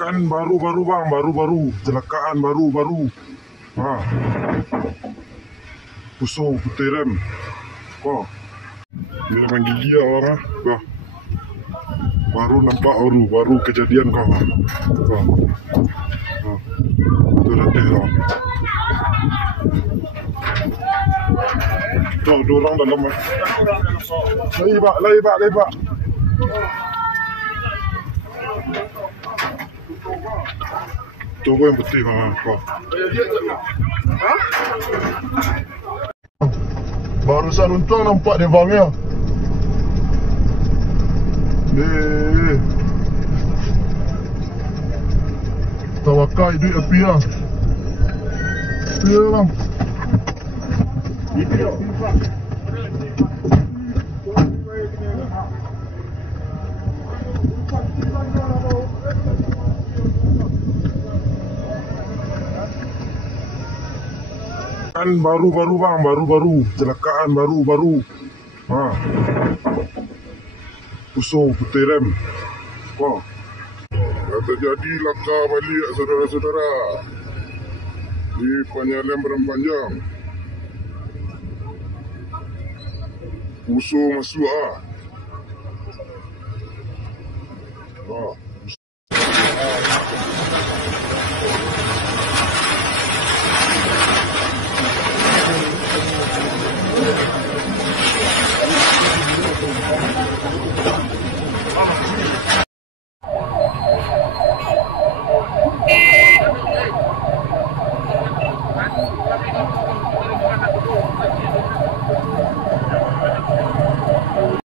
Kan baru-baru bang, baru-baru. Kecelakaan baru-baru. Pusing putih rem. Ini memang gigi orang baru nampak baru kejadian Itu letih Tuh, dua orang dalam. Lagi pak. Coba yang putih barusan untung nampak dia bangnya. Tawakai duit api lah. Ya bang. Kan baru-baru bang, baru-baru. Kecelakaan baru-baru. Pusing putih rem. Terjadi laka balik saudara-saudara di Penyalem Berang Panjang. Pusing masuk